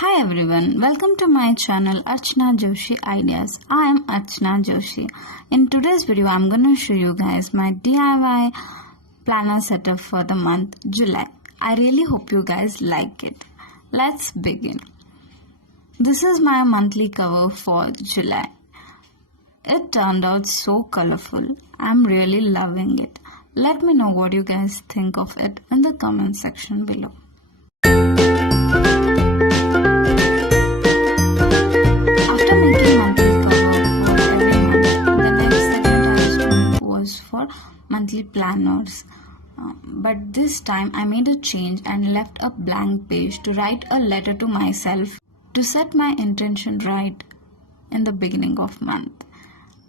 Hi everyone, welcome to my channel Archana Joshi Ideas. I am Archana Joshi. In today's video, I'm gonna show you guys my DIY planner setup for the month July. I really hope you guys like it. Let's begin. This is my monthly cover for July. It turned out so colorful. I'm really loving it. Let me know what you guys think of it in the comment section below. For monthly planners, but this time I made a change and left a blank page to write a letter to myself to set my intention right in the beginning of month.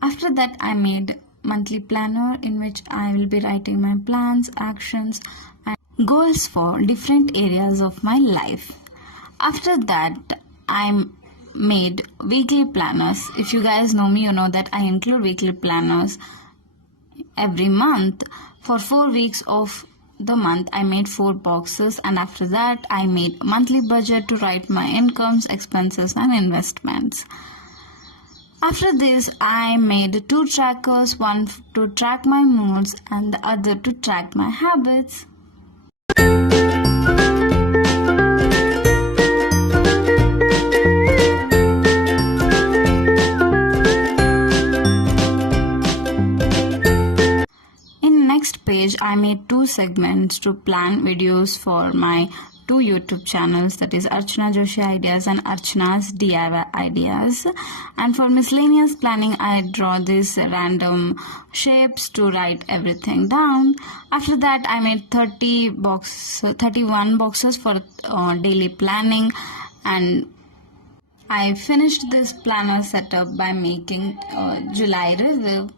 After that, I made monthly planner in which I will be writing my plans, actions and goals for different areas of my life. After that, I made weekly planners. If you guys know me, you know that I include weekly planners every month. For 4 weeks of the month, I made 4 boxes, and after that I made monthly budget to write my incomes, expenses and investments. After this, I made 2 trackers, one to track my moods and the other to track my habits. Page, I made 2 segments to plan videos for my 2 YouTube channels, that is Archana Joshi Ideas and Archana's DIY Ideas. And for miscellaneous planning, I draw these random shapes to write everything down. After that, I made 31 boxes for daily planning, and I finished this planner setup by making July review.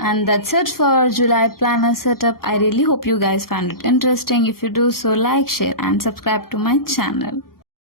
And that's it for July planner setup. I really hope you guys found it interesting. If you do so, like, share and subscribe to my channel.